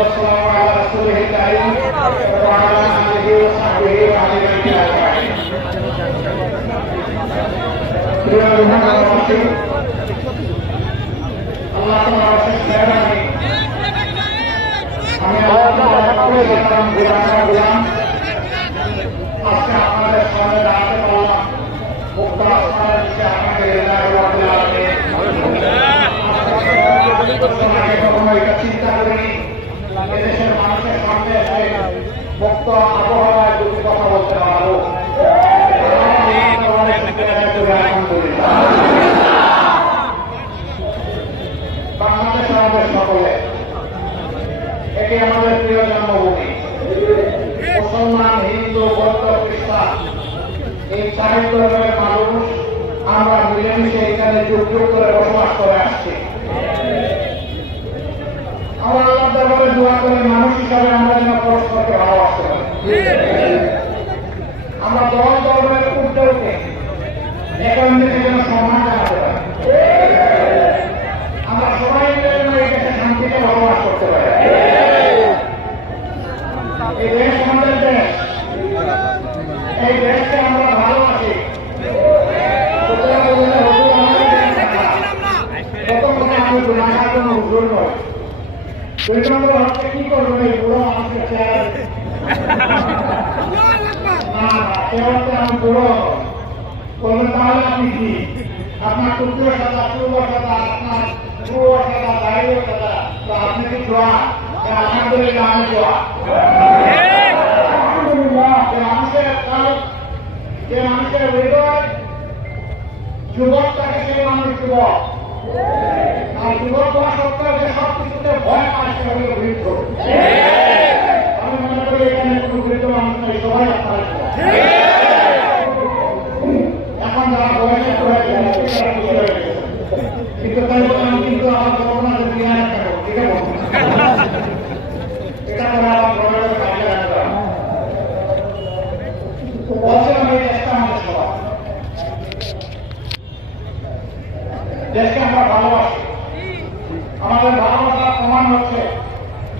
والسلام على رسوله الكريم وعلى آله وصحبه أجمعين. আল্লাহ তাআলার শেষ মেহরবানি আমি আল্লাহ গোলাম আজকে আপনাদের সামনে দাঁড়াতে পারলাম মুক্ত আসমানের নিচে আমাকে কখনো এটা চিন্তা করিনি এদেশের মানুষের সামনে এসে মুক্ত আবহাওয়ায় দুটি কথা বলতে পারবো। বাংলাদেশ আমাদের সকলে এটি আমাদের প্রিয় জন্মভূমি। মুসলমান, হিন্দু, বৌদ্ধ, খ্রিস্টান এই চারি ধর্মের মানুষ আমরা মিলেমিশে এখানে যুগ যুগ করে বসবাস করে আসছি। আমরা আল্লাহ দরবারে দোয়া করে মানুষ হিসাবে আমরা যেন পরস্পরকে ভালোবাসতে পারি। আমরা দল ধর্মের উঠতে উঠে এখন থেকে যেন সম্মান জানাতে পারি। আমরা সবাই মিলে যেন এই দেশে শান্তিতে বসবাস করতে পারি। এই দেশ আমাদের দেশ, এই দেশকে আমরা ভালোবাসি। আমি গুণাগার কোন হুজুর নয়। দুই নম্বর হচ্ছে কি করবো এই বুড়ো মানুষকে চেয়ার আমি বুড়ো বলবেন তাহলে আপনি কি আপনার পুত্র সাদা পূর্ব সাদা আপনার পূর্ব সাদা দাঁড়িয়ে সাদা তো আপনি কি দোয়া আলহামদুলিল্লাহ আমি দোয়া যে মানুষের হৃদয় যুবক থাকে সেই মানুষ যুবক আর যুবক হওয়া সত্ত্বেও যে সব কিছুতে ভয় পায় সেটা হলো বৃদ্ধ। আমি মনে করি এখানে কোনো বৃদ্ধ মানুষ নেই, সবাই আপনারা এখন যারা বয়সে কিন্তু তাই বলে আমি কিন্তু আমার গণনা বিরিয়ানি খাবো, ঠিক আছে এটা করে আমার